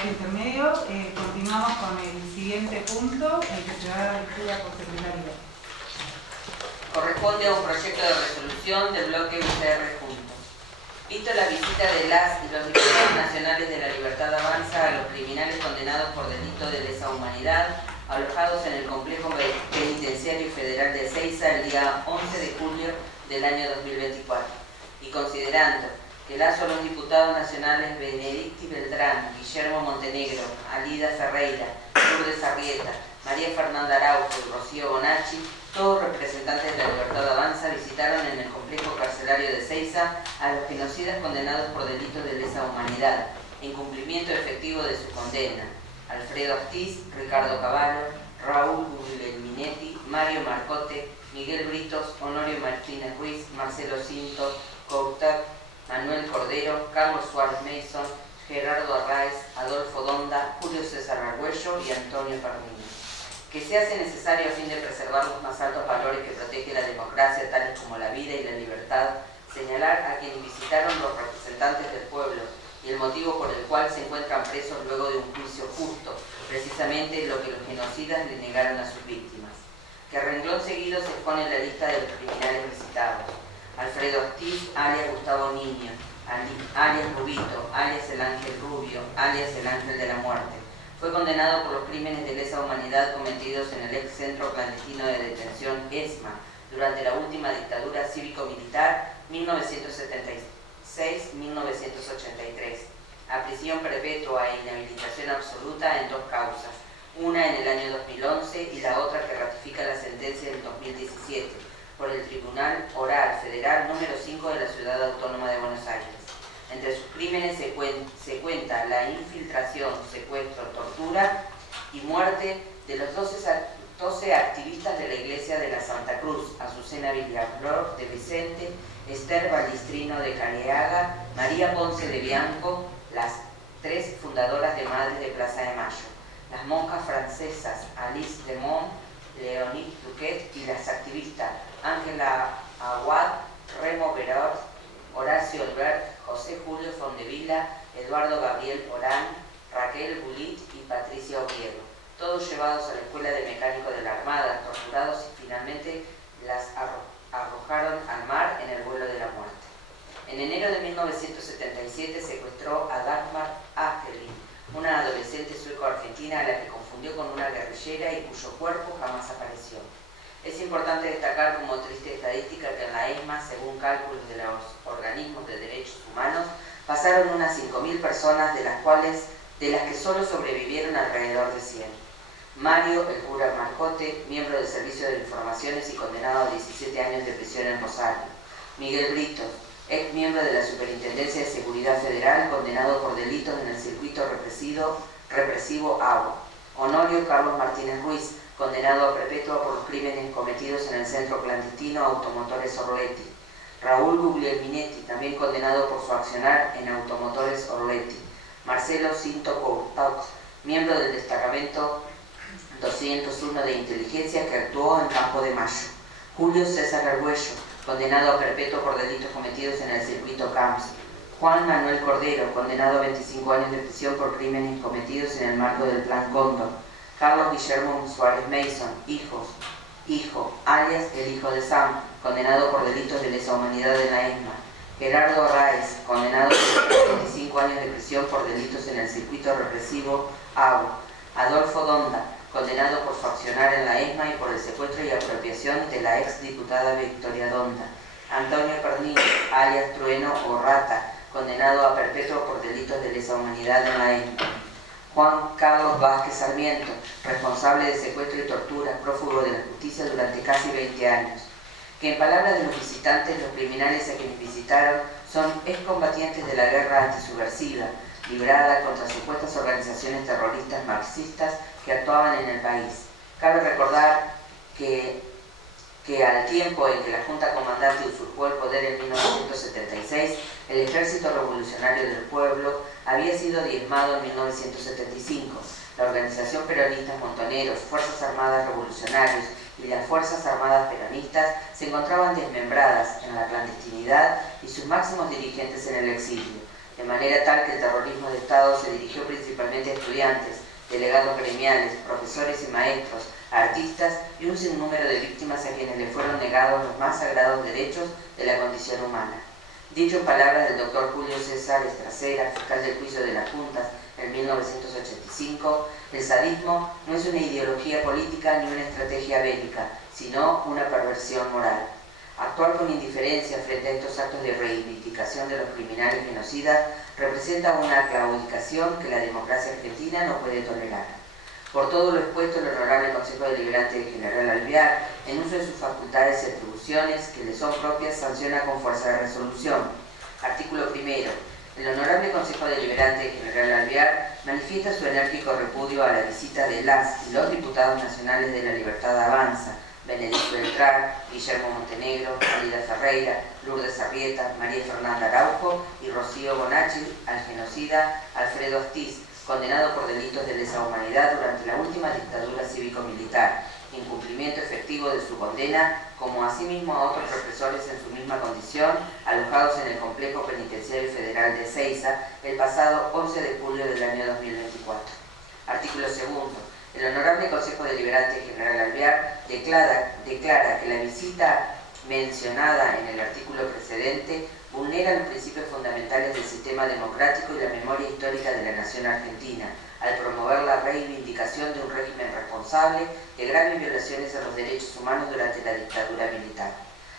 nivel intermedio. Continuamos con el siguiente punto, el que se va a dar lectura por secretaría. Corresponde a un proyecto de resolución del bloque UCR Juntos. Visto la visita de las y los diputados nacionales de la Libertad Avanza a los criminales condenados por delito de lesa humanidad, alojados en el complejo penitenciario federal de Ezeiza el día 11 de julio del año 2024, y considerando que las o los diputados nacionales Benedicti Beltrán, Guillermo Montenegro, Alida Ferreira, Lourdes Arrieta, María Fernanda Araujo y Rocío Bonacci, todos representantes de la Libertad Avanza, visitaron en el complejo carcelario de Ezeiza a los genocidas condenados por delitos de lesa humanidad, en cumplimiento efectivo de su condena: Alfredo Astiz, Ricardo Cavallo, Raúl Guglielminetti, Mario Marcote, Miguel Britos, Honorio Martínez Ruiz, Marcelo Cinto, Coutat, Manuel Cordero, Carlos Suárez Mason, Gerardo Arraez, Adolfo Donda, Julio César Argüello y Antonio Pernilla. Que se hace necesario a fin de preservar los más altos valores que protege la democracia, tales como la vida y la libertad, señalar a quienes visitaron los representantes del pueblo y el motivo por el cual se encuentran presos luego de un juicio justo, precisamente lo que los genocidas le negaron a sus víctimas. Que a renglón seguido se expone la lista de los criminales visitados: Alfredo Astiz, alias Gustavo Niño, alias Rubito, alias el Ángel Rubio, alias el Ángel de la Muerte. Fue condenado por los crímenes de lesa humanidad cometidos en el ex centro clandestino de detención ESMA durante la última dictadura cívico-militar 1976-1983, a prisión perpetua e inhabilitación absoluta en dos causas, una en el año 2011 y la otra que ratifica la sentencia del 2017 por el Tribunal Oral Federal número 5 de la Ciudad Autónoma de Buenos Aires. Entre sus crímenes se cuenta la infiltración, secuestro, tortura y muerte de los 12 activistas de la Iglesia de la Santa Cruz: Azucena Villaflor de Vicente, Esther Balistrino de Careaga, María Ponce de Bianco, las 3 fundadoras de Madres de Plaza de Mayo, las monjas francesas Alice de Mont, Leonie Duquet y las activistas Ángela Aguad, Remo Veror, Horacio Albert, José Julio Fondevila, Eduardo Gabriel Orán, Raquel Bulit y Patricia Oviedo, todos llevados a la Escuela de Mecánico de la Armada, torturados y finalmente las arrojaron al mar en el vuelo de la muerte. En enero de 1977 secuestró a Dagmar Agelin, una adolescente sueco-argentina a la que confundió con una guerrillera y cuyo cuerpo jamás apareció. Es importante destacar como triste estadística que en la ESMA, según cálculos de los organismos de derechos humanos, pasaron unas 5.000 personas, de las que solo sobrevivieron alrededor de 100. Mario, el cura Marcote, miembro del Servicio de Informaciones y condenado a 17 años de prisión en Rosario. Miguel Britos, ex miembro de la Superintendencia de Seguridad Federal, condenado por delitos en el circuito represivo AGUA. Honorio Carlos Martínez Ruiz, condenado a perpetua por los crímenes cometidos en el centro clandestino Automotores Orletti. Raúl Guglielminetti, también condenado por su accionar en Automotores Orletti. Marcelo Cinto Coutat, miembro del destacamento 201 de inteligencia que actuó en Campo de Mayo. Julio César Argüello, condenado a perpetua por delitos cometidos en el circuito CAMS. Juan Manuel Cordero, condenado a 25 años de prisión por crímenes cometidos en el marco del Plan Cóndor. Carlos Guillermo Suárez Mason, hijo, alias el hijo de Sam, condenado por delitos de lesa humanidad en la ESMA. Gerardo Arraez, condenado por 25 años de prisión por delitos en el circuito represivo AGUA. Adolfo Donda, condenado por su accionar en la ESMA y por el secuestro y apropiación de la ex diputada Victoria Donda. Antonio Pernilla, alias Trueno o Rata, condenado a perpetua por delitos de lesa humanidad en la ESMA. Juan Carlos Vázquez Sarmiento, responsable de secuestro y tortura, prófugo de la justicia durante casi 20 años. Que en palabras de los visitantes, los criminales a quienes visitaron son excombatientes de la guerra antisubversiva, librada contra supuestas organizaciones terroristas marxistas que actuaban en el país. Cabe recordar que al tiempo en que la Junta Comandante usurpó el poder en 1976, el Ejército Revolucionario del Pueblo había sido diezmado en 1975. La Organización Peronista Montoneros, Fuerzas Armadas Revolucionarios y las Fuerzas Armadas Peronistas se encontraban desmembradas en la clandestinidad y sus máximos dirigentes en el exilio. de manera tal que el terrorismo de Estado se dirigió principalmente a estudiantes, delegados gremiales, profesores y maestros, artistas y un sinnúmero de víctimas a quienes le fueron negados los más sagrados derechos de la condición humana. Dicho en palabras del doctor Julio César Estracera, fiscal del juicio de las Juntas en 1985, el sadismo no es una ideología política ni una estrategia bélica, sino una perversión moral. Actuar con indiferencia frente a estos actos de reivindicación de los criminales genocidas representa una claudicación que la democracia argentina no puede tolerar. Por todo lo expuesto, el Honorable Consejo Deliberante del General Alvear, en uso de sus facultades y atribuciones que le son propias, sanciona con fuerza de resolución. Artículo primero. El Honorable Consejo Deliberante del General Alvear manifiesta su enérgico repudio a la visita de las y los diputados nacionales de La Libertad Avanza, Benedicto Beltrán, Guillermo Montenegro, Alida Ferreira, Lourdes Arrieta, María Fernanda Araujo y Rocío Bonacci al genocida Alfredo Astiz, condenado por delitos de lesa humanidad durante la última dictadura cívico-militar, incumplimiento efectivo de su condena, como asimismo a otros represores en su misma condición, alojados en el Complejo Penitenciario Federal de Ezeiza el pasado 11 de julio del año 2024. Artículo segundo. El Honorable Consejo Deliberante General Alvear declara que la visita mencionada en el artículo precedente vulnera los principios fundamentales del sistema democrático y la memoria histórica de la nación argentina, al promover la reivindicación de un régimen responsable de graves violaciones a los derechos humanos durante la dictadura militar.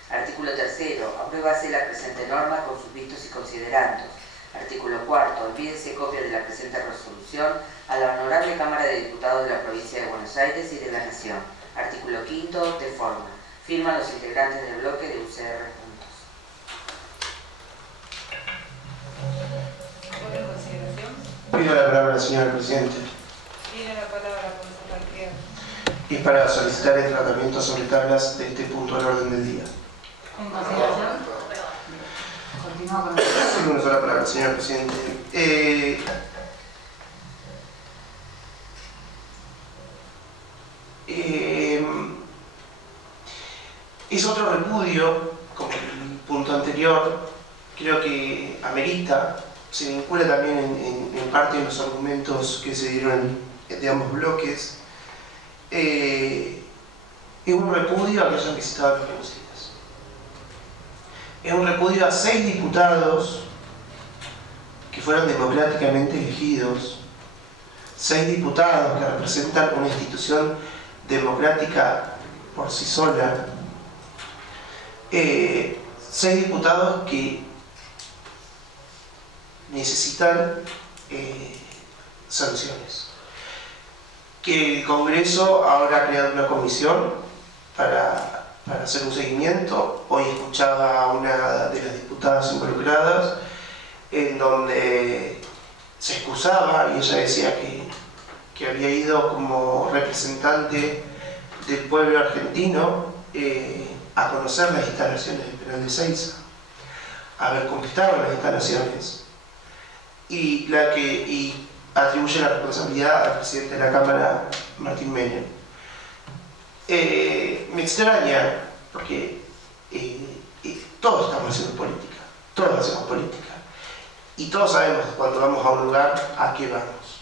Artículo tercero. Apruébase la presente norma con sus vistos y considerandos. Artículo cuarto. Envíese copia de la presente resolución a la Honorable Cámara de Diputados de la Provincia de Buenos Aires y de la Nación. Artículo quinto. De forma. Firman los integrantes del bloque de UCR juntos. ¿Por en consideración? Pido la palabra, señor presidente. Tiene la palabra, concejal Criado. Y para solicitar el tratamiento sobre tablas de este punto del orden del día. ¿En consideración? Continúa con el... Sí, una sola palabra, señor presidente. Es otro repudio, como el punto anterior, creo que amerita, se vincula también en parte en los argumentos que se dieron de ambos bloques. Es un repudio a que hayan visitado los genocidas. Es un repudio a 6 diputados que fueron democráticamente elegidos, 6 diputados que representan una institución democrática por sí sola, 6 diputados que necesitan sanciones. Que el Congreso ahora ha creado una comisión para hacer un seguimiento. Hoy escuchaba a una de las diputadas involucradas en donde se excusaba y ella decía que había ido como representante del pueblo argentino a conocer las instalaciones del penal de Ezeiza, a ver cómo estaban las instalaciones, y atribuye la responsabilidad al presidente de la Cámara, Martín Menem. Me extraña porque todos estamos haciendo política, todos hacemos política, y todos sabemos cuando vamos a un lugar a qué vamos.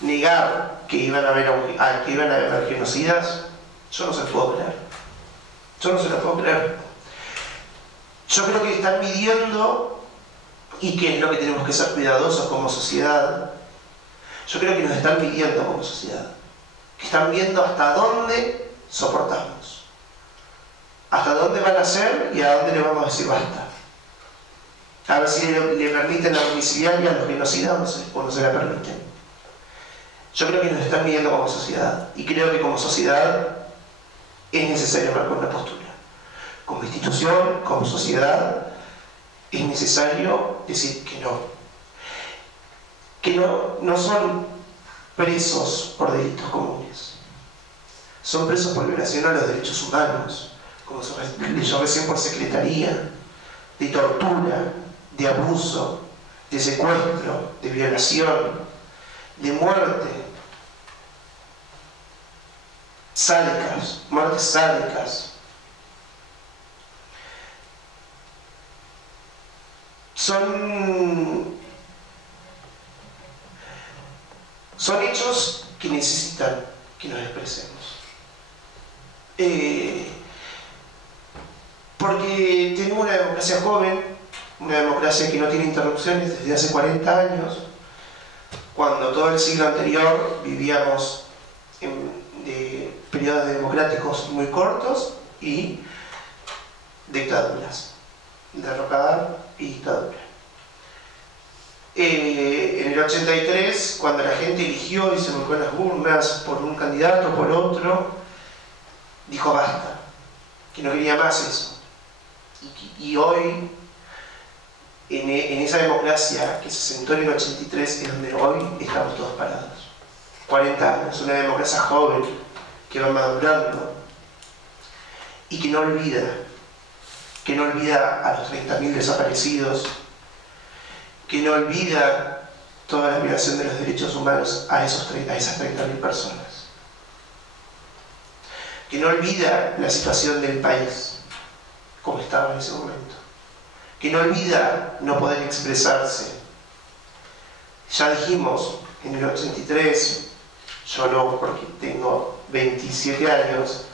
Negar que iban a haber genocidas, yo no se lo puedo creer. Yo no se lo puedo creer. Yo creo que están midiendo, y que es lo que tenemos que ser cuidadosos como sociedad. Yo creo que nos están midiendo como sociedad. Que están viendo hasta dónde soportamos. Hasta dónde van a ser y a dónde le vamos a decir basta. A ver si le permiten la domiciliaria a los genocidas o no se la permiten. Yo creo que nos están midiendo como sociedad. Y creo que como sociedad es necesario marcar una postura. Como institución, como sociedad, es necesario decir que no. Que no son presos por delitos comunes. Son presos por violación a los derechos humanos, como se leyó recién, por secretaría, de tortura, de abuso, de secuestro, de violación, de muerte. Sádicas, muertes sádicas. Son Son hechos que necesitan que nos expresemos. Porque tenemos una democracia joven, una democracia que no tiene interrupciones desde hace 40 años, cuando todo el siglo anterior vivíamos de periodos democráticos muy cortos y dictaduras, derrocada y dictadura. En el 83, cuando la gente eligió y se volcó en las urnas por un candidato o por otro, dijo basta, que no quería más eso. Y hoy, en esa democracia que se sentó en el 83, es donde hoy estamos todos parados. 40 años, una democracia joven que va madurando y que no olvida a los 30.000 desaparecidos, que no olvida toda la violación de los derechos humanos a esas 30.000 personas, que no olvida la situación del país como estaba en ese momento, que no olvida no poder expresarse. Ya dijimos en el 83, yo no porque tengo 27 años,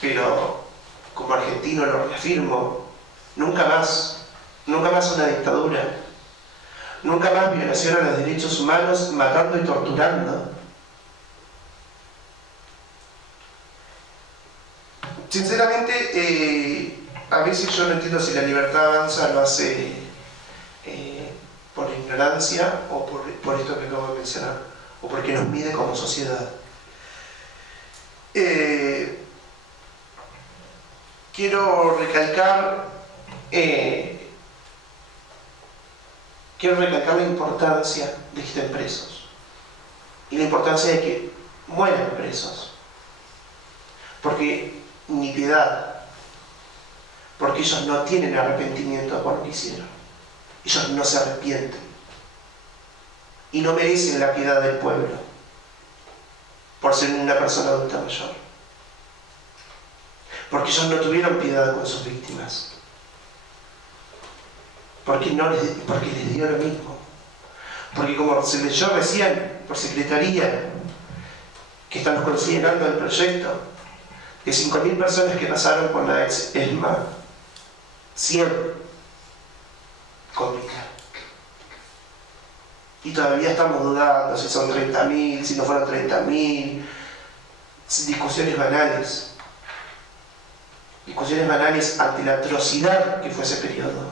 pero como argentino lo reafirmo, nunca más una dictadura, nunca más violación a los derechos humanos, matando y torturando. Sinceramente, a veces yo no entiendo si la libertad avanza lo hace por ignorancia o por esto que acabo de mencionar, o porque nos mide como sociedad. Quiero recalcar la importancia de que estén presos y la importancia de que mueran presos, porque ni piedad, porque ellos no tienen arrepentimiento por lo que hicieron, ellos no se arrepienten y no merecen la piedad del pueblo por ser una persona adulta mayor, porque ellos no tuvieron piedad con sus víctimas, porque les dio lo mismo, porque como se leyó recién por secretaría, que estamos considerando el proyecto, de 5.000 personas que pasaron por la ex-ESMA, 100 con vida. Y todavía estamos dudando si son 30.000, si no fueron 30.000, discusiones banales ante la atrocidad que fue ese periodo.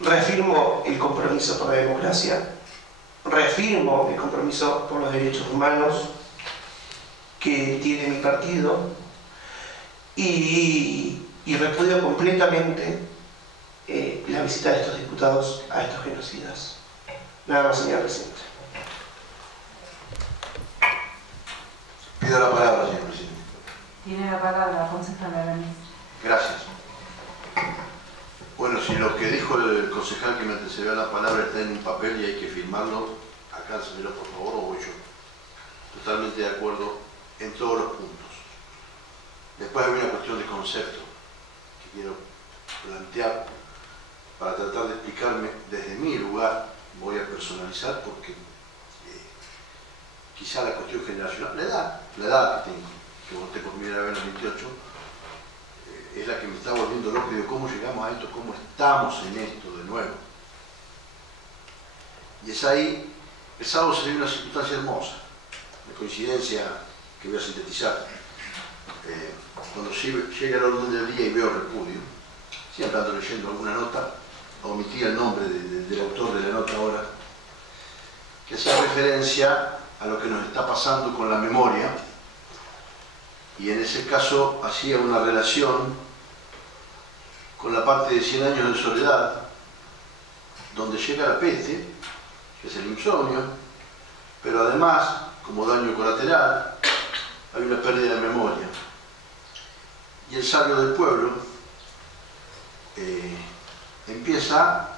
Reafirmo el compromiso por la democracia, reafirmo el compromiso por los derechos humanos que tiene mi partido y repudio completamente la visita de estos diputados a estos genocidas. Nada más, señora Presidenta. Pido la palabra, señor Presidente. Tiene la palabra, concejala Aramis. Gracias. Bueno, si lo que dijo el concejal que me antecedió a la palabra está en un papel y hay que firmarlo, alcánzamelo por favor o voy yo. Totalmente de acuerdo en todos los puntos. Después hay una cuestión de concepto que quiero plantear para tratar de explicarme desde mi lugar. Voy a personalizar porque quizá la cuestión generacional, la edad que tengo, que voté por primera vez en el 28, es la que me está volviendo loco. Digo, ¿cómo llegamos a esto? ¿Cómo estamos en esto de nuevo? Y es ahí, el sábado se dio una circunstancia hermosa, de coincidencia que voy a sintetizar. Cuando llega el orden del día y veo repudio, siempre ando leyendo alguna nota, omití el nombre del autor de la nota ahora, que hace referencia a lo que nos está pasando con la memoria, y en ese caso hacía una relación con la parte de 100 años de soledad, donde llega la peste, que es el insomnio, pero además, como daño colateral, hay una pérdida de memoria. Y el sabio del pueblo empieza,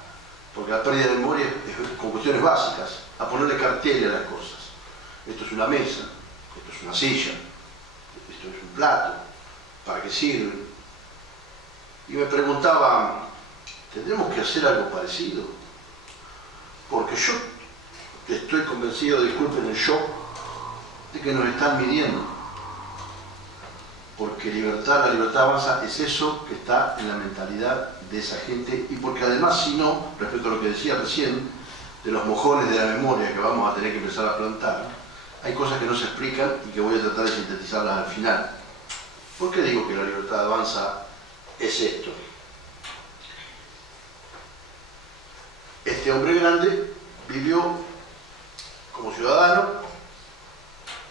porque la pérdida de memoria es con cuestiones básicas, a ponerle cartel a las cosas. Esto es una mesa, esto es una silla, esto es un plato, ¿para qué sirve? Y me preguntaba, ¿tendremos que hacer algo parecido? porque yo estoy convencido, disculpen el shock, de que nos están midiendo. Porque la libertad avanza es eso que está en la mentalidad de esa gente, y porque además, si no, respecto a lo que decía recién, de los mojones de la memoria que vamos a tener que empezar a plantar, hay cosas que no se explican y que voy a tratar de sintetizarlas al final. ¿Por qué digo que la libertad avanza es esto? Este hombre grande vivió como ciudadano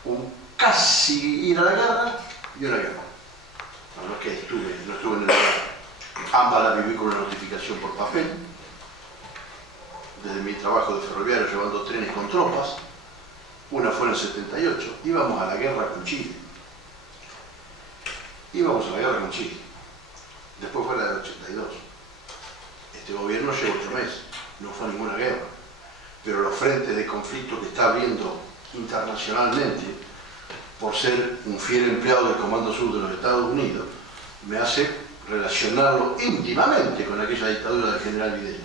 un casi ir a la guerra y una guerra. No es que no estuve en el lugar. Ambas las viví con una notificación por papel, desde mi trabajo de ferroviario llevando trenes con tropas. Una fue en el 78, íbamos a la guerra con Chile. Íbamos a la guerra con Chile. Después fue la del 82. Este gobierno llevó 8 meses, no fue ninguna guerra. Pero los frentes de conflicto que está habiendo internacionalmente, por ser un fiel empleado del Comando Sur de los Estados Unidos, me hace relacionarlo íntimamente con aquella dictadura del general Videla.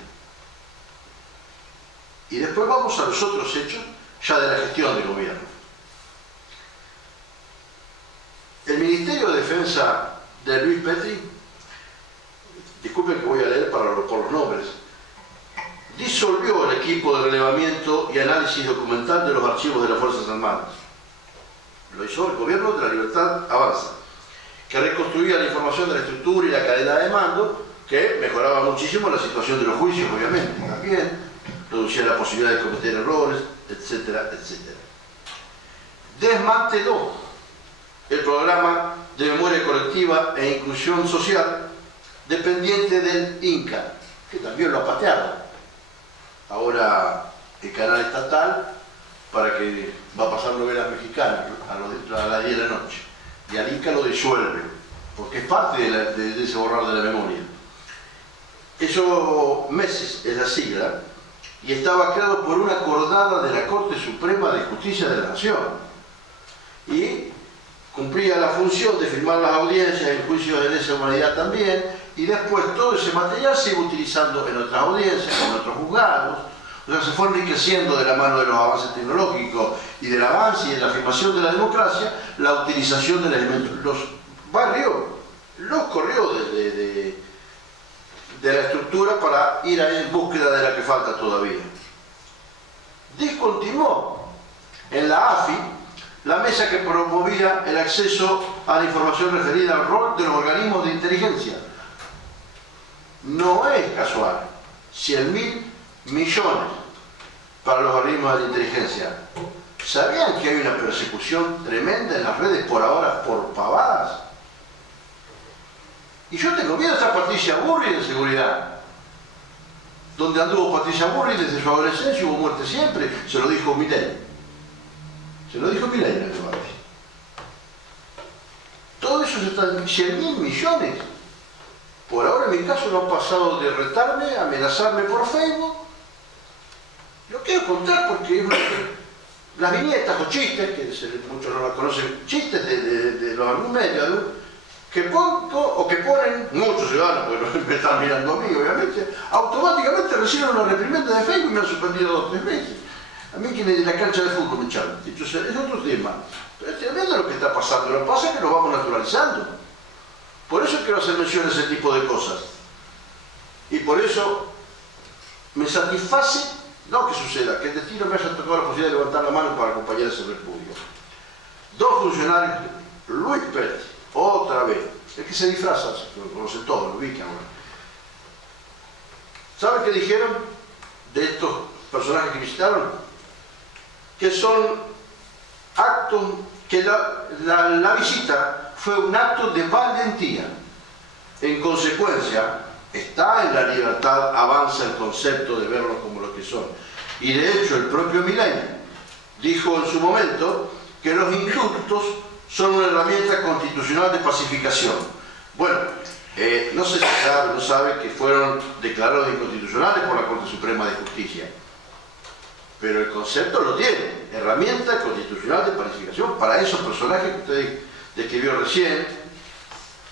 Y después vamos a los otros hechos ya de la gestión del gobierno. El Ministerio de Defensa de Luis Petri, disculpen que voy a leer por los nombres, disolvió el equipo de relevamiento y análisis documental de los archivos de las Fuerzas Armadas. Lo hizo el Gobierno de la Libertad Avanza, que reconstruía la información de la estructura y la cadena de mando, que mejoraba muchísimo la situación de los juicios, obviamente, también, reducía la posibilidad de cometer errores, etcétera, etcétera. Desmanteló el programa de memoria colectiva e inclusión social dependiente del INCA, que también lo ha pateado. Ahora el canal estatal, para que va a pasar novelas mexicanas a las 10 de la noche, y al INCA lo disuelve, porque es parte de ese borrar de la memoria. Eso, meses es la sigla, y estaba creado por una acordada de la Corte Suprema de Justicia de la Nación, y cumplía la función de firmar las audiencias en juicios de lesa humanidad también, y después todo ese material se iba utilizando en otras audiencias, en otros juzgados. O sea, se fue enriqueciendo de la mano de los avances tecnológicos y del avance y de la afirmación de la democracia, la utilización de elementos. Los corrió de la estructura para ir en búsqueda de la que falta todavía. Discontinuó en la AFI la mesa que promovía el acceso a la información referida al rol de los organismos de inteligencia. No es casual, 100.000 millones para los organismos de inteligencia. ¿Sabían que hay una persecución tremenda en las redes por ahora por pavadas? Y yo tengo miedo a esta Patricia Burri de seguridad. Donde anduvo Patricia Burri desde su adolescencia, hubo muerte siempre, se lo dijo Milei. Se lo dijo Milei en el debate. Todo eso se está en 100.000 millones. Por ahora en mi caso no han pasado de retarme, amenazarme por Facebook. Lo quiero contar porque las viñetas o chistes, que muchos no las conocen, chistes de los algún medios, que pongo o que ponen muchos ciudadanos, porque me están mirando a mí obviamente, automáticamente reciben una reprimenda de Facebook y me han suspendido 2 o 3 meses. A mí que de la cancha de fútbol me echaron. Entonces, es otro tema. Pero es tremendo lo que está pasando. Lo que pasa es que lo vamos naturalizando. Por eso quiero hacer mención a ese tipo de cosas. Y por eso me satisface, no que suceda, que el destino me haya tocado la posibilidad de levantar la mano para acompañar ese repudio. 2 funcionarios, Luis Pérez, otra vez, es que se disfraza, lo conocen todos, lo ubican. ¿Saben qué dijeron de estos personajes que visitaron? Que son actos, que la visita fue un acto de valentía. En consecuencia, está en la libertad, avanza el concepto de verlos como lo que son. Y de hecho, el propio Milei dijo en su momento que los indultos son una herramienta constitucional de pacificación. Bueno, no sé si sabe o no sabe que fueron declarados inconstitucionales por la Corte Suprema de Justicia. Pero el concepto lo tiene, herramienta constitucional de pacificación para esos personajes que usted describió recién,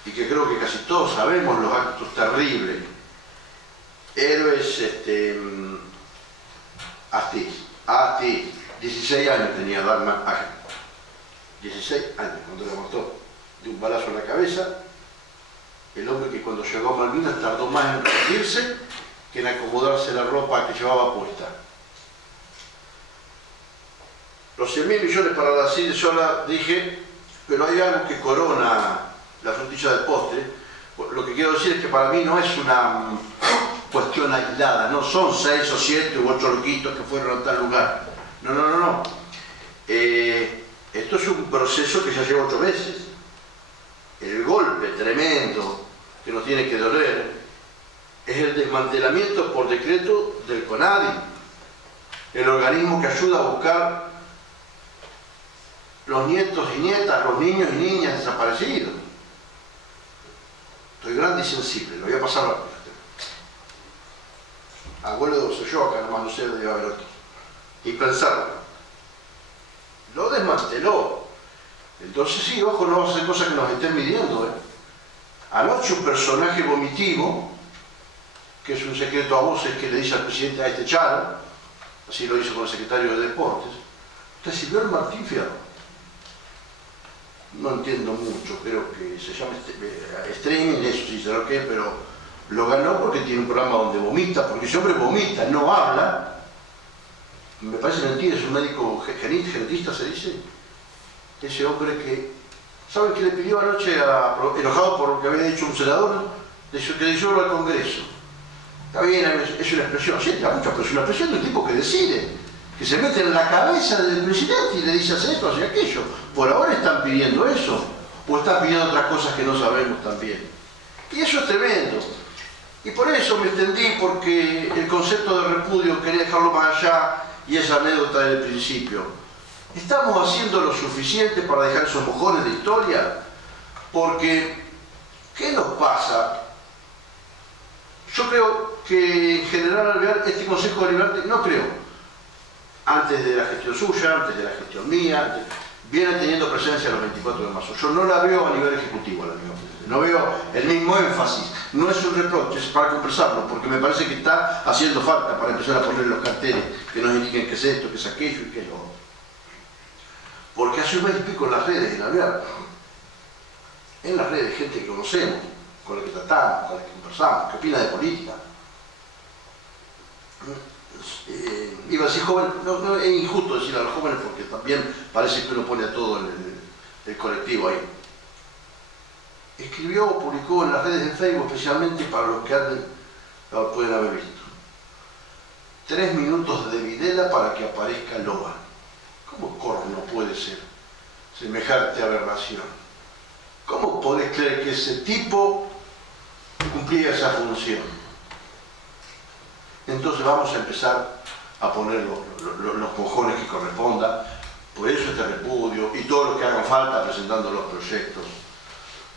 y que creo que casi todos sabemos los actos terribles. Héroes Asti, 16 años tenía Dalman Ángel. 16 años, cuando le mató de un balazo en la cabeza. El hombre que cuando llegó a Malvinas tardó más en rendirse que en acomodarse la ropa que llevaba puesta. Los 100.000 millones para la CID sola, dije, pero hay algo que corona la frutilla del postre. Lo que quiero decir es que para mí no es una cuestión aislada, no son 6 o 7 u 8 loquitos que fueron a tal lugar. No. Esto es un proceso que ya lleva 8 meses. El golpe tremendo que nos tiene que doler es el desmantelamiento por decreto del CONADI, el organismo que ayuda a buscar los nietos y nietas, los niños y niñas desaparecidos. Estoy grande y sensible, lo voy a pasar rápido. Abuelo de yo acá nomás, no sé, debe haber otro. Y pensarlo. Lo desmanteló. Entonces sí, ojo, no vamos a hacer cosas que nos estén midiendo. Anoche un personaje vomitivo, que es un secreto a voces que le dice al presidente: a este Charo, así lo hizo con el secretario de Deportes. ¿Usted sirvió el Martín Fierro? No entiendo mucho, creo que se llama streaming, eso sí, será qué, pero lo ganó porque tiene un programa donde vomita, porque ese hombre vomita, no habla. Me parece mentira, es un médico genetista, se dice. Ese hombre que, ¿saben qué le pidió anoche, enojado por lo que había dicho un senador, que le llevó al Congreso? Está bien, es una expresión, sí, está mucho, pero es una expresión de un tipo que decide, que se mete en la cabeza del presidente y le dice: hace esto, hace aquello. Por ahora están pidiendo eso, o están pidiendo otras cosas que no sabemos también. Y eso es tremendo. Y por eso me extendí, porque el concepto de repudio quería dejarlo más allá, y esa anécdota del principio. ¿Estamos haciendo lo suficiente para dejar esos mojones de historia? Porque, ¿qué nos pasa? Yo creo que en general, Alvear, este Consejo Deliberante, no creo, antes de la gestión suya, antes de la gestión mía, viene teniendo presencia los 24 de marzo. Yo no la veo a nivel ejecutivo, no veo el mismo énfasis. No es un reproche, es para conversarlo, porque me parece que está haciendo falta para empezar a poner los carteles que nos indiquen qué es esto, qué es aquello y qué es lo otro. Porque hace un mes y pico en las redes, en las redes, gente que conocemos, con la que tratamos, con la que conversamos, que opina de política. Iba a decir joven, no, es injusto decir a los jóvenes, porque también parece que uno pone a todo el colectivo ahí. Escribió o publicó en las redes de Facebook, especialmente para los que lo pueden haber visto: 3 minutos de Videla para que aparezca Loba. ¿Cómo corno puede ser semejante aberración? ¿Cómo podés creer que ese tipo cumplía esa función? Entonces vamos a empezar a poner los mojones que correspondan. Por eso este repudio y todo lo que haga falta presentando los proyectos.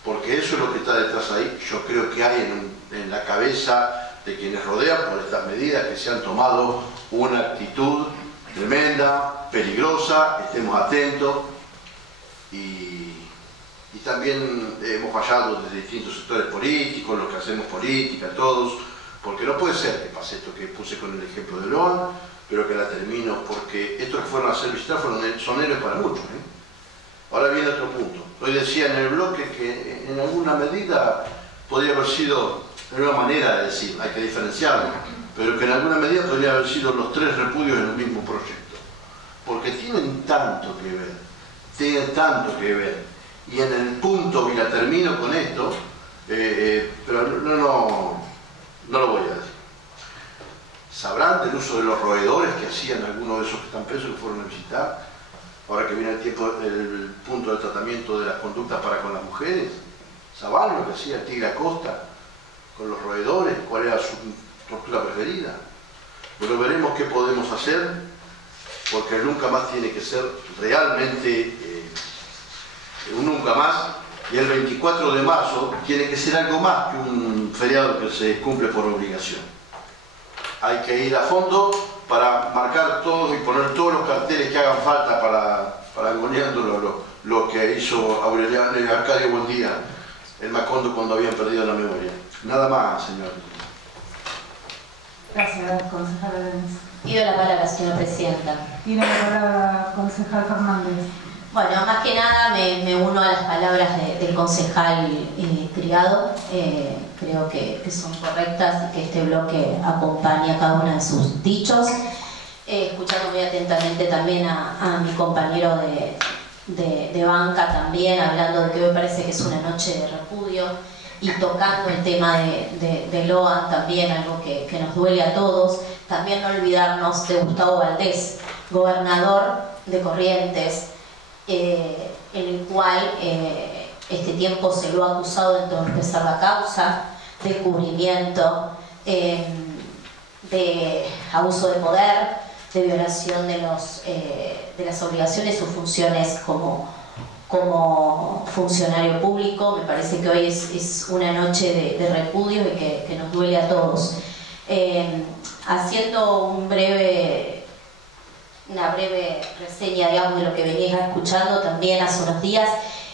Porque eso es lo que está detrás ahí. Yo creo que hay en la cabeza de quienes rodean por estas medidas que se han tomado una actitud tremenda, peligrosa. Estemos atentos. Y también hemos fallado desde distintos sectores políticos, los que hacemos política, todos. Porque no puede ser que pase esto que puse con el ejemplo de Loan, pero que la termino, porque estos que fueron a hacer visitar son héroes para muchos. Ahora viene otro punto. Hoy decía en el bloque que en alguna medida podría haber sido, de una manera de decir, hay que diferenciarlo, pero que en alguna medida podría haber sido los 3 repudios en el mismo proyecto. Porque tienen tanto que ver, y en el punto, y la termino con esto, pero no lo voy a decir. Sabrán del uso de los roedores que hacían algunos de esos que están presos, que fueron a visitar, ahora que viene el punto de tratamiento de las conductas para con las mujeres. ¿Sabrán lo que hacía el Tigre Acosta con los roedores? ¿Cuál era su tortura preferida? Pero veremos qué podemos hacer, porque el nunca más tiene que ser realmente un nunca más, y el 24 de marzo tiene que ser algo más que un feriado que se cumple por obligación. Hay que ir a fondo para marcar todos y poner todos los carteles que hagan falta para agoneando lo que hizo Aureliano y Arcadio Buendía, el Macondo, cuando habían perdido la memoria. Nada más, señor. Gracias, concejala Denise. Pido la palabra, señora presidenta. Tiene la palabra concejal Fernández. Bueno, más que nada me uno a las palabras del concejal Criado. Creo que son correctas y que este bloque acompaña cada uno de sus dichos. Escuchando muy atentamente también a mi compañero de banca también, hablando de que hoy parece que es una noche de repudio y tocando el tema de Loan también, algo que nos duele a todos. También no olvidarnos de Gustavo Valdés, gobernador de Corrientes, en el cual este tiempo se lo ha acusado de entorpecer la causa, de cubrimiento, de abuso de poder, de violación de las obligaciones o funciones como funcionario público. Me parece que hoy es una noche de repudio y que nos duele a todos. Haciendo una breve reseña, digamos, de lo que venía escuchando, también hace unos días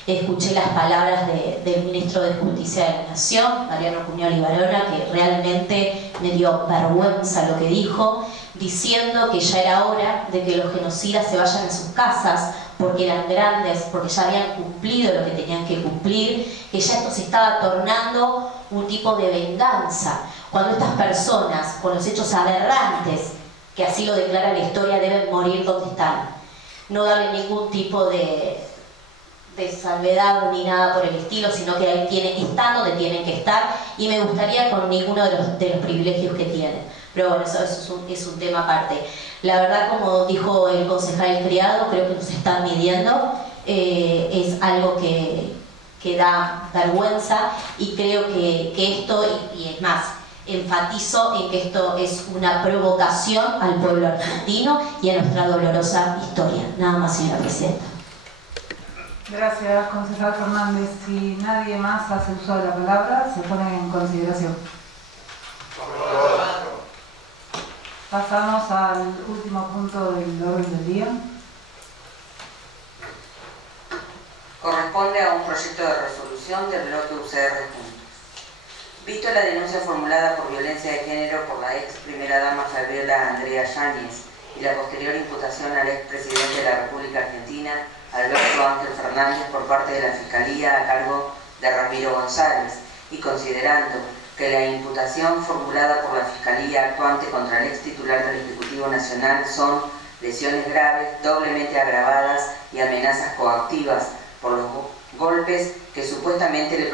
escuché las palabras del ministro de Justicia de la Nación, Mariano Puñol y Varona, que realmente me dio vergüenza lo que dijo, diciendo que ya era hora de que los genocidas se vayan a sus casas, porque eran grandes, porque ya habían cumplido lo que tenían que cumplir, que ya esto se estaba tornando un tipo de venganza, cuando estas personas, con los hechos aberrantes, que así lo declara la historia, deben morir donde están. No darle ningún tipo de salvedad ni nada por el estilo, sino que ahí están donde tienen que estar, y me gustaría con ninguno de los privilegios que tienen. Pero bueno, eso es un tema aparte. La verdad, como dijo el concejal Criado, creo que nos están midiendo, es algo que da vergüenza, y creo que esto, y es más, enfatizo en que esto es una provocación al pueblo argentino y a nuestra dolorosa historia. Nada más, señora presidenta. Gracias, concejal Fernández. Si nadie más hace uso de la palabra, se pone en consideración. Pasamos al último punto del orden del día. Corresponde a un proyecto de resolución del bloque UCR Juntos. Visto la denuncia formulada por violencia de género por la ex primera dama Fabiola Andrea Yáñez y la posterior imputación al ex presidente de la República Argentina, Alberto Ángel Fernández, por parte de la Fiscalía a cargo de Ramiro González, y considerando que la imputación formulada por la Fiscalía actuante contra el ex titular del Ejecutivo Nacional son lesiones graves, doblemente agravadas y amenazas coactivas por los golpes que supuestamente le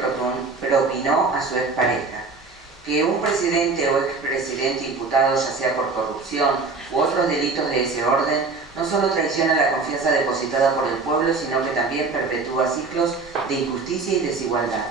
propinó a su expareja. Que un presidente o expresidente imputado, ya sea por corrupción u otros delitos de ese orden, no solo traiciona la confianza depositada por el pueblo, sino que también perpetúa ciclos de injusticia y desigualdad.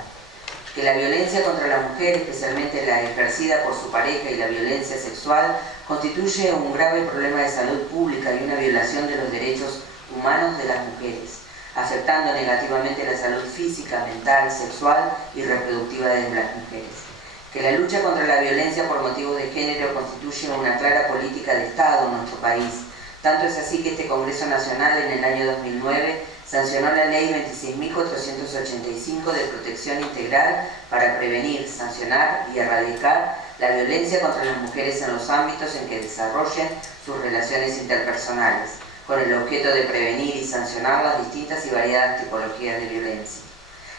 Que la violencia contra la mujer, especialmente la ejercida por su pareja, y la violencia sexual constituye un grave problema de salud pública y una violación de los derechos humanos de las mujeres, afectando negativamente la salud física, mental, sexual y reproductiva de las mujeres. Que la lucha contra la violencia por motivos de género constituye una clara política de Estado en nuestro país. Tanto es así que este Congreso Nacional en el año 2009 sancionó la Ley 26.485 de Protección Integral para prevenir, sancionar y erradicar la violencia contra las mujeres en los ámbitos en que desarrollen sus relaciones interpersonales, con el objeto de prevenir y sancionar las distintas y variadas tipologías de violencia.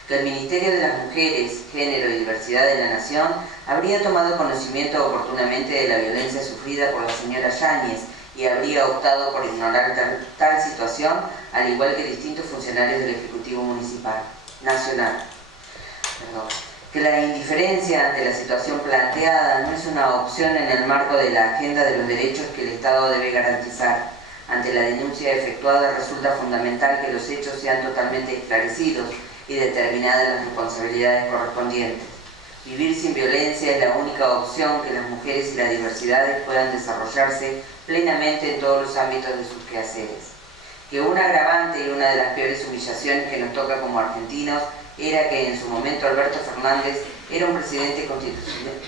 Que el Ministerio de las Mujeres, Género y Diversidad de la Nación habría tomado conocimiento oportunamente de la violencia sufrida por la señora Yáñez y habría optado por ignorar tal situación, al igual que distintos funcionarios del Ejecutivo Nacional. Que la indiferencia ante la situación planteada no es una opción en el marco de la agenda de los derechos que el Estado debe garantizar. Ante la denuncia efectuada resulta fundamental que los hechos sean totalmente esclarecidos y determinadas las responsabilidades correspondientes. Vivir sin violencia es la única opción que las mujeres y las diversidades puedan desarrollarse plenamente en todos los ámbitos de sus quehaceres. Que un agravante y una de las peores humillaciones que nos toca como argentinos era que en su momento Alberto Fernández era un presidente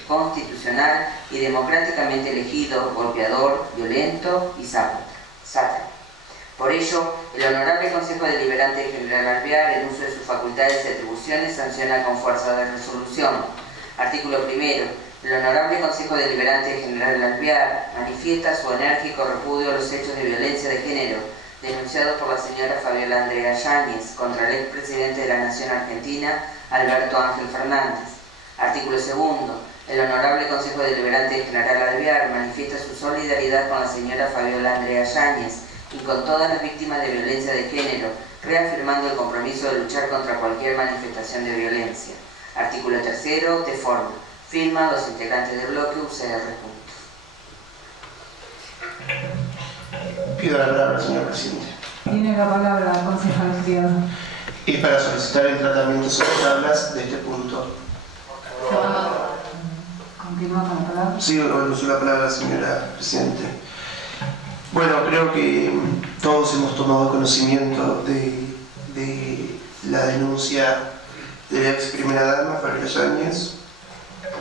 constitucional y democráticamente elegido, golpeador, violento y sátiro. Por ello, el Honorable Consejo Deliberante General Alvear, en uso de sus facultades y atribuciones, sanciona con fuerza de resolución. Artículo 1. El Honorable Consejo Deliberante General Alvear manifiesta su enérgico repudio a los hechos de violencia de género denunciados por la señora Fabiola Andrea Yáñez contra el expresidente de la Nación Argentina, Alberto Ángel Fernández. Artículo 2. El Honorable Consejo Deliberante General Alvear manifiesta su solidaridad con la señora Fabiola Andrea Yáñez y con todas las víctimas de violencia de género, reafirmando el compromiso de luchar contra cualquier manifestación de violencia. Artículo 3. De forma. Firman los integrantes del bloque UCR. Pido la palabra, señor presidente. Tiene la palabra el concejal Criado. Es para solicitar el tratamiento sobre tablas de este punto. Continúa con la palabra. Sí, uso la palabra, señora presidente. Bueno, creo que todos hemos tomado conocimiento de la denuncia de la ex primera dama, Fabiola Yáñez,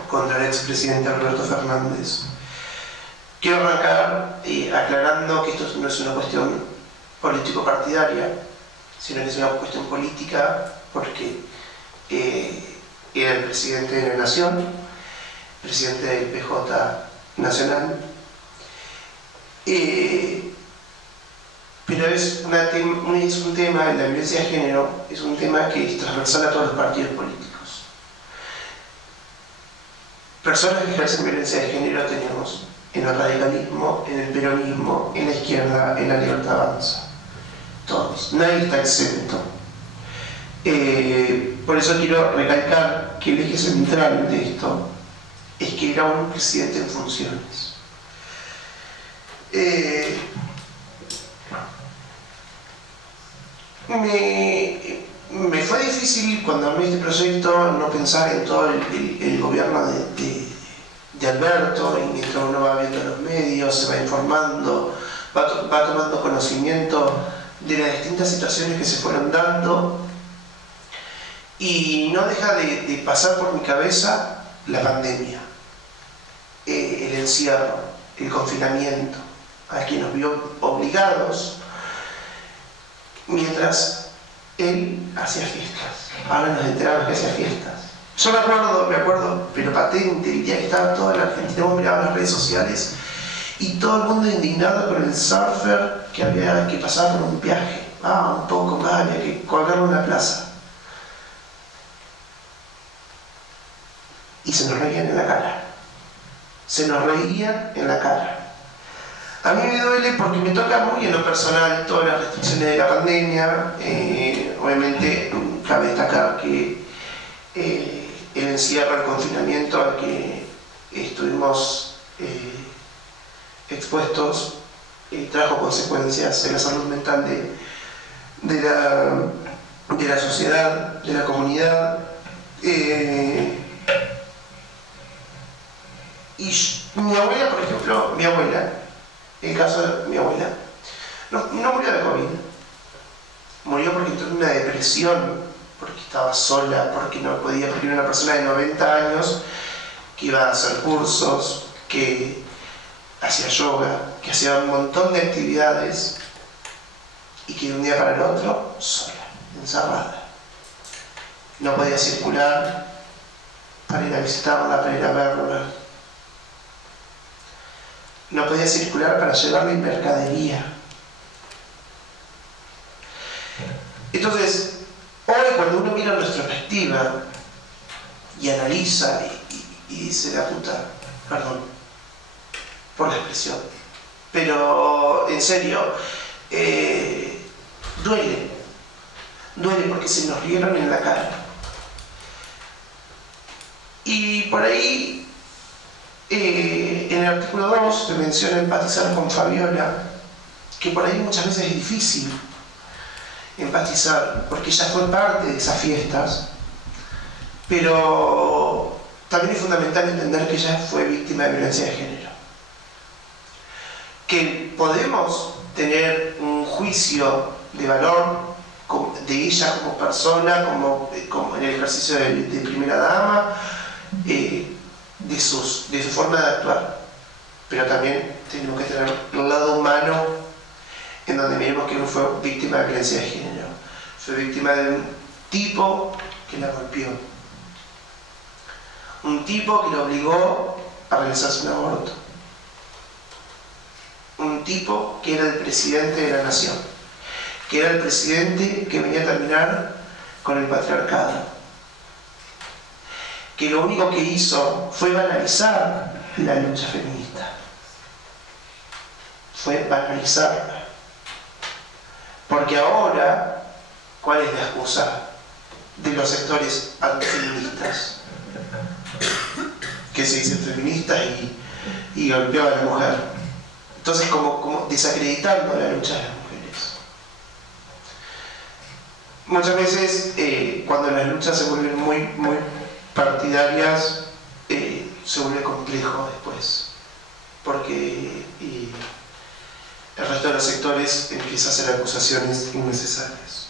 contra el expresidente Alberto Fernández. Quiero arrancar aclarando que esto no es una cuestión político-partidaria, sino que es una cuestión política porque era el presidente de la Nación, presidente del PJ Nacional, pero es un tema, la violencia de género es un tema que es transversal a todos los partidos políticos. Personas que ejercen violencia de género tenemos en el radicalismo, en el peronismo, en la izquierda, en la Libertad Avanza. Todos, nadie está exento. Por eso quiero recalcar que el eje central de esto es que era un presidente en funciones. Me fue difícil cuando armé este proyecto no pensar en todo el gobierno de Alberto, y mientras uno va viendo los medios, se va informando, va tomando conocimiento de las distintas situaciones que se fueron dando, y no deja de pasar por mi cabeza la pandemia, el encierro, el confinamiento, a que nos vio obligados mientras él hacía fiestas. Ahora nos enteramos que hacía fiestas. Yo me acuerdo, pero patente, el día que estaba toda la Argentina, vos mirabas las redes sociales y todo el mundo indignado con el surfer que había que pasar por un viaje. Un poco más, había que colgarlo en la plaza. Y se nos reían en la cara. Se nos reían en la cara. A mí me duele porque me toca muy en lo personal todas las restricciones de la pandemia. Obviamente cabe destacar que el encierro, el confinamiento al que estuvimos expuestos trajo consecuencias en la salud mental de la sociedad, de la comunidad. Y mi abuela, por ejemplo, el caso de mi abuela, no murió de COVID, murió porque entró en una depresión, porque estaba sola, porque no podía, porque era una persona de 90 años que iba a hacer cursos, que hacía yoga, que hacía un montón de actividades, y que de un día para el otro, sola, encerrada. No podía circular para ir a visitarla, para ir a verla. No podía circular para llevarle mercadería. Entonces, hoy cuando uno mira nuestra perspectiva y analiza y dice la puta, perdón por la expresión, pero en serio, duele porque se nos rieron en la cara. Y por ahí en el artículo 2 se menciona empatizar con Fabiola, que por ahí muchas veces es difícil empatizar, porque ella fue parte de esas fiestas, pero también es fundamental entender que ella fue víctima de violencia de género. Que podemos tener un juicio de valor de ella como persona, como en el ejercicio de primera dama, de su forma de actuar, pero también tenemos que tener un lado humano en donde miremos que no fue víctima de violencia de género, fue víctima de un tipo que la golpeó, un tipo que la obligó a realizarse un aborto. Un tipo que era el presidente de la nación, que era el presidente que venía a terminar con el patriarcado, que lo único que hizo fue banalizar la lucha feminista, fue banalizarla. Porque ahora, ¿cuál es la excusa de los sectores antifeministas? Que se dicen feministas y golpeaban a la mujer. Entonces, como desacreditando la lucha de las mujeres. Muchas veces, cuando las luchas se vuelven muy partidarias, se vuelve complejo después. Porque el resto de los sectores empieza a hacer acusaciones innecesarias.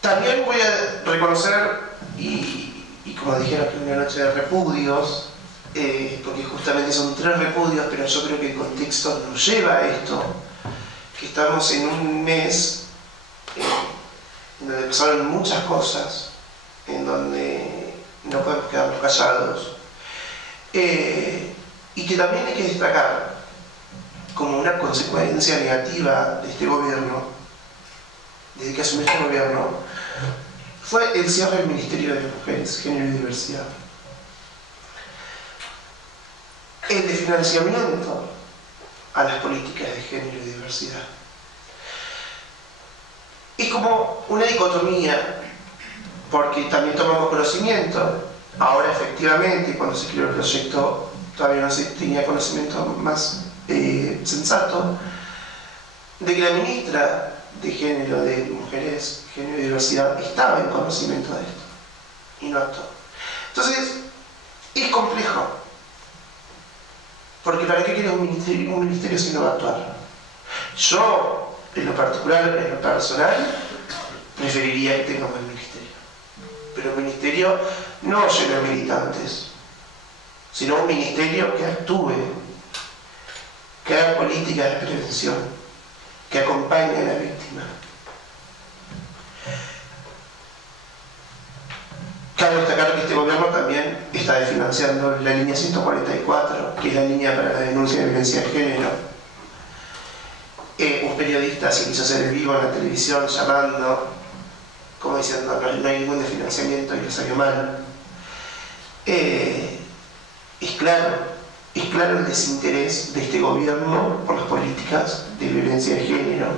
También voy a reconocer, y como dije, la primera noche de repudios, porque justamente son 3 repudios, pero yo creo que el contexto nos lleva a esto, que estamos en un mes en donde pasaron muchas cosas, en donde no podemos quedarnos callados, y que también hay que destacar como una consecuencia negativa de este gobierno, desde que asumió este gobierno, fue el cierre del Ministerio de las Mujeres, Género y Diversidad. El de financiamiento a las políticas de género y diversidad. Es como una dicotomía, porque también tomamos conocimiento, ahora efectivamente, cuando se creó el proyecto, todavía no se tenía conocimiento más sensato, de que la ministra de Género, de Mujeres, Género y Diversidad estaba en conocimiento de esto y no actuó. Entonces, es complejo, porque ¿para qué quiere un ministerio si no va a actuar? Yo, en lo particular, en lo personal, preferiría que tengamos el ministerio, pero un ministerio no lleno de militantes, sino un ministerio que actúe, que haga políticas de prevención, que acompañe a la víctima. Cabe destacar que este gobierno también está financiando la línea 144, que es la línea para la denuncia de violencia de género. Un periodista se quiso hacer el vivo en la televisión llamando, como diciendo, no hay ningún financiamiento y lo salió mal. Es claro el desinterés de este gobierno por las políticas de violencia de género,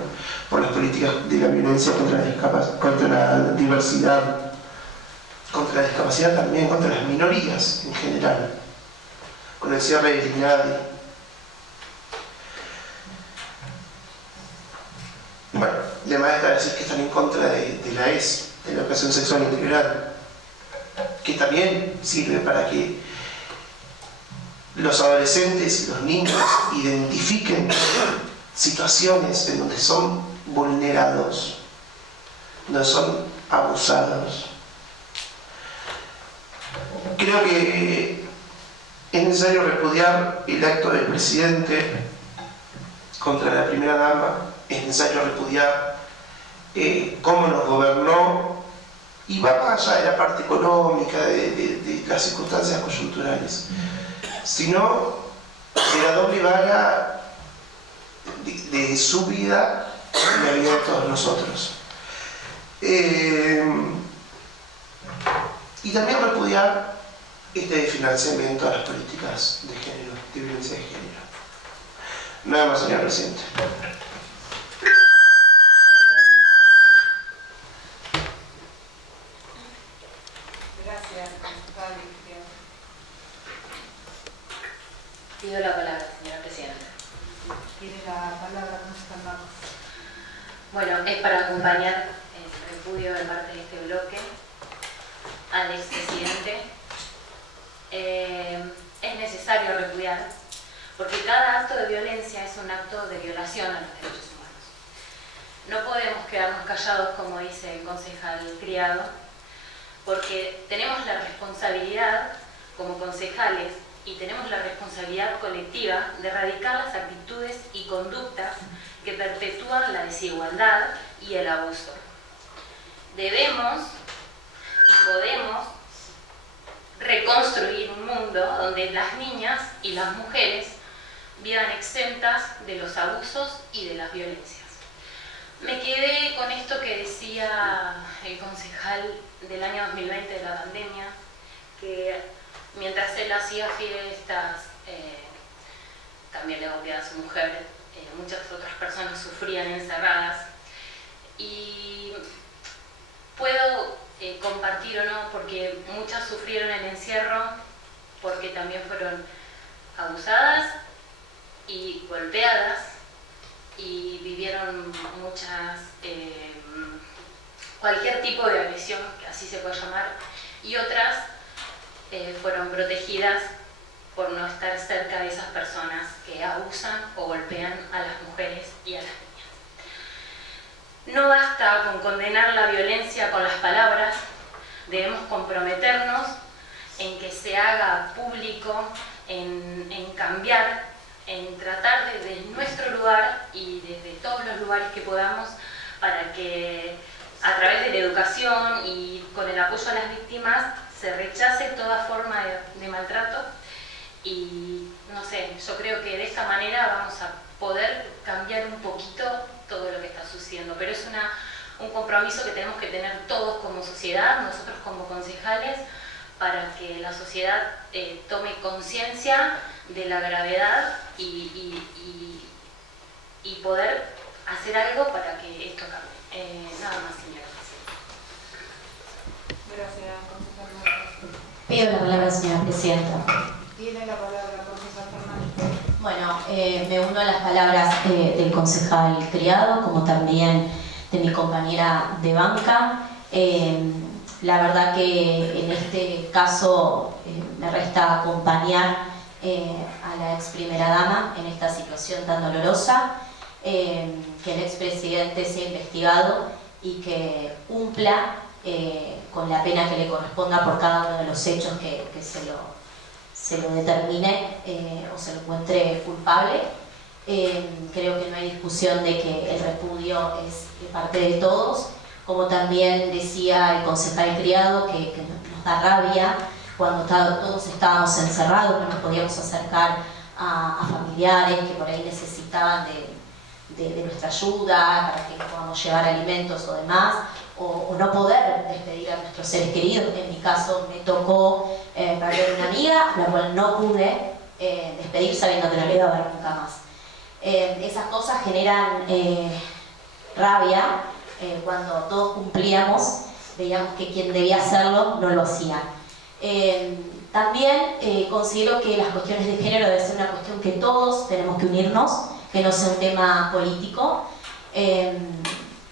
por las políticas de la violencia contra la diversidad, contra la discapacidad también, contra las minorías en general, con el cierre del INADI. Bueno, además está decir que están en contra de la ES, de la educación sexual integral, que también sirve para que los adolescentes y los niños identifiquen situaciones en donde son vulnerados, donde son abusados. Creo que es necesario repudiar el acto del presidente contra la primera dama, es necesario repudiar cómo nos gobernó, y va más allá de la parte económica, de las circunstancias coyunturales, sino de la doble vaga de su vida y la vida de todos nosotros. Y también repudiar este financiamiento a las políticas de género, de violencia de género. Nada más, señor presidente. Gracias, concejal. Pido la palabra, señora presidenta. Tiene la palabra, concejal Marcos. Bueno, es para acompañar el repudio de parte de este bloque al expresidente. Es necesario repudiar, porque cada acto de violencia es un acto de violación a los derechos humanos. No podemos quedarnos callados, como dice el concejal Criado, porque tenemos la responsabilidad como concejales y tenemos la responsabilidad colectiva de erradicar las actitudes y conductas que perpetúan la desigualdad y el abuso. Debemos y podemos reconstruir un mundo donde las niñas y las mujeres vivan exentas de los abusos y de las violencias. Me quedé con esto que decía el concejal del año 2020 de la pandemia, que mientras él hacía fiestas, también le golpeaba a su mujer, muchas otras personas sufrían encerradas. Y puedo compartir o no, porque muchas sufrieron el encierro, porque también fueron abusadas y golpeadas, y vivieron muchas, cualquier tipo de agresión, que así se puede llamar, y otras fueron protegidas por no estar cerca de esas personas que abusan o golpean a las mujeres y a las niñas. No basta con condenar la violencia con las palabras, debemos comprometernos en que se haga público, en cambiar, en tratar desde nuestro lugar y desde todos los lugares que podamos, para que a través de la educación y con el apoyo a las víctimas se rechace toda forma de maltrato. Y no sé, yo creo que de esta manera vamos a poder cambiar un poquito todo lo que está sucediendo, pero es un compromiso que tenemos que tener todos como sociedad, nosotros como concejales, para que la sociedad tome conciencia de la gravedad y poder hacer algo para que esto cambie. Nada más, señora presidenta. Gracias, concejal. Pido la palabra, señora presidenta. Tiene la palabra, concejal Fernández. Bueno, me uno a las palabras del concejal Criado, como también de mi compañera de banca. La verdad que en este caso me resta acompañar a la ex primera dama en esta situación tan dolorosa, que el expresidente sea investigado y que cumpla con la pena que le corresponda por cada uno de los hechos que se lo determine o se lo encuentre culpable. Creo que no hay discusión de que el repudio es de parte de todos, como también decía el concejal Criado, que nos da rabia cuando todos estábamos encerrados, no nos podíamos acercar a familiares que por ahí necesitaban de nuestra ayuda para que podamos llevar alimentos o demás, o no poder despedir a nuestros seres queridos. En mi caso me tocó perder una amiga, la cual no pude despedir sabiendo que no la iba a ver nunca más. Esas cosas generan rabia. Cuando todos cumplíamos, veíamos que quien debía hacerlo no lo hacía. También considero que las cuestiones de género deben ser una cuestión que todos tenemos que unirnos, que no sea un tema político.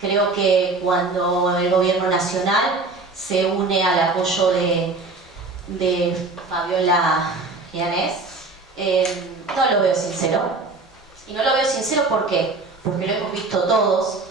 Creo que cuando el gobierno nacional se une al apoyo de Fabiola Gianés, no lo veo sincero. Y no lo veo sincero ¿por qué? Porque lo hemos visto todos,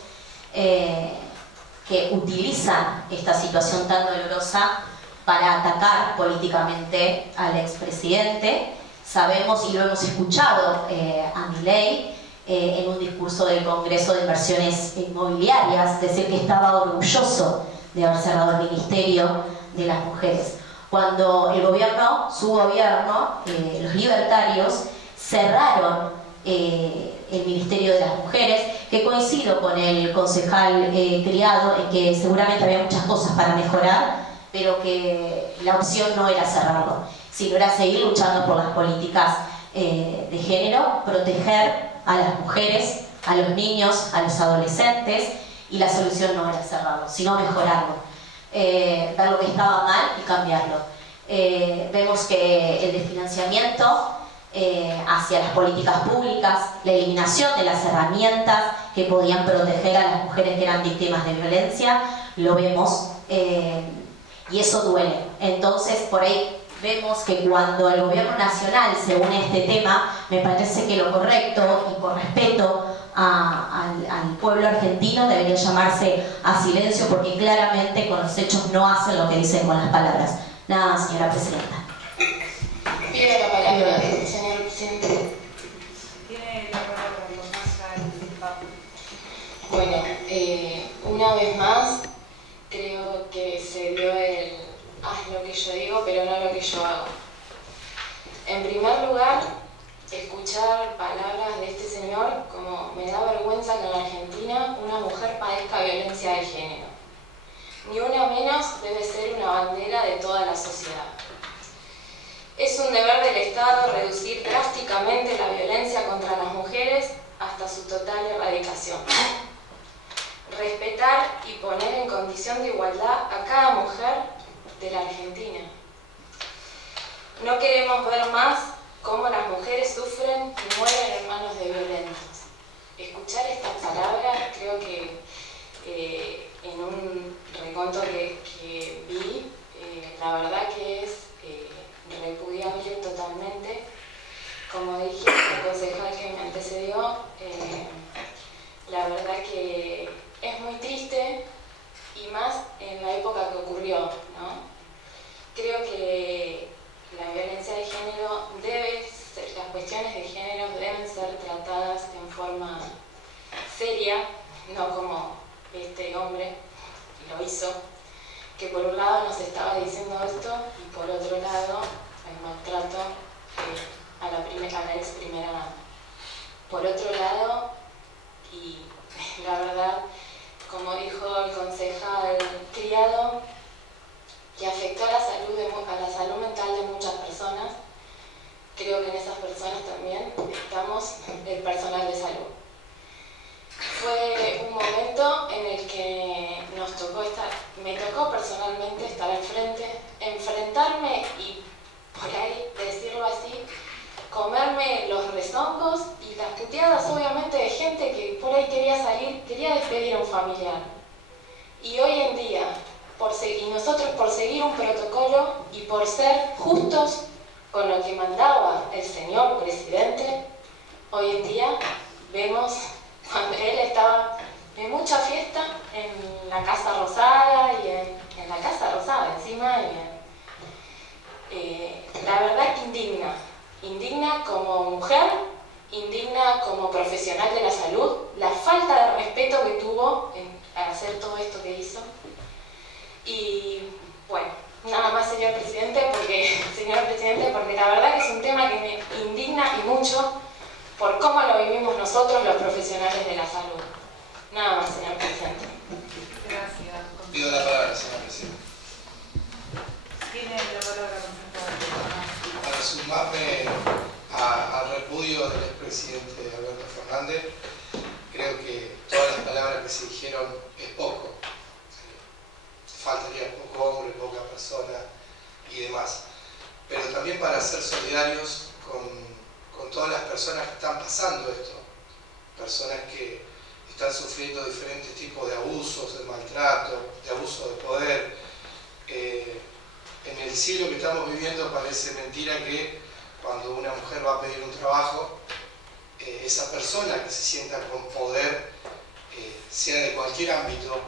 que utilizan esta situación tan dolorosa para atacar políticamente al expresidente. Sabemos y lo hemos escuchado a Milei en un discurso del Congreso de Inversiones Inmobiliarias, decir que estaba orgulloso de haber cerrado el Ministerio de las Mujeres. Cuando el gobierno, su gobierno, los libertarios, cerraron el Ministerio de las Mujeres, que coincido con el concejal Criado en que seguramente había muchas cosas para mejorar, pero que la opción no era cerrarlo, sino era seguir luchando por las políticas de género, proteger a las mujeres, a los niños, a los adolescentes, y la solución no era cerrarlo, sino mejorarlo, ver lo que estaba mal y cambiarlo. Vemos que el desfinanciamiento hacia las políticas públicas, la eliminación de las herramientas que podían proteger a las mujeres que eran víctimas de violencia, lo vemos y eso duele. Entonces, por ahí vemos que cuando el gobierno nacional se une a este tema, me parece que lo correcto y por respeto al pueblo argentino debería llamarse a silencio, porque claramente con los hechos no hacen lo que dicen con las palabras. Nada más, señora presidenta. Pide la palabra, señor presidente. Tiene la palabra el concejal Papu. Bueno, una vez más creo que se dio el yo digo, pero no lo que yo hago. En primer lugar, escuchar palabras de este señor como me da vergüenza que en la Argentina una mujer padezca violencia de género. Ni una menos debe ser una bandera de toda la sociedad. Es un deber del Estado reducir drásticamente la violencia contra las mujeres hasta su total erradicación. Respetar y poner en condición de igualdad a cada mujer de la Argentina. No queremos ver más cómo las mujeres sufren y mueren en manos de violentos. Escuchar estas palabras, creo que en un reconto que vi, la verdad que es repudiable totalmente. Como dije, el concejal que me antecedió, la verdad que es muy triste y más en la época que ocurrió, ¿no? Creo que la violencia de género las cuestiones de género deben ser tratadas en forma seria, no como este hombre lo hizo, que por un lado nos estaba diciendo esto y por otro lado el maltrato a la ex primera dama. Por otro lado, y la verdad, como dijo el concejal Criado, que afectó a la salud mental de muchas personas, creo que en esas personas también estamos el personal de salud. Fue un momento en el que me tocó personalmente estar al frente, enfrentarme y, por ahí decirlo así, comerme los rezongos y las puteadas obviamente de gente que por ahí quería despedir a un familiar. Y hoy en día, nosotros por seguir un protocolo y por ser justos con lo que mandaba el señor presidente, hoy en día vemos cuando él estaba en mucha fiesta en la Casa Rosada y en la Casa Rosada encima, la verdad que indigna como mujer, indigna como profesional de la salud, la falta de respeto que tuvo al hacer todo esto que hizo. Y bueno, nada más señor presidente, porque la verdad que es un tema que me indigna y mucho por cómo lo vivimos nosotros los profesionales de la salud. Nada más, señor presidente. Gracias. Pido la palabra, señor presidente. Tiene la palabra, concejal. Para sumarme al repudio del expresidente Alberto Fernández, creo que todas las palabras que se dijeron es poco. Faltaría poco hombre, poca persona y demás. Pero también para ser solidarios con todas las personas que están pasando esto. Personas que están sufriendo diferentes tipos de abusos, de maltrato, de abuso de poder. En el siglo que estamos viviendo parece mentira que cuando una mujer va a pedir un trabajo, esa persona que se sienta con poder, sea de cualquier ámbito,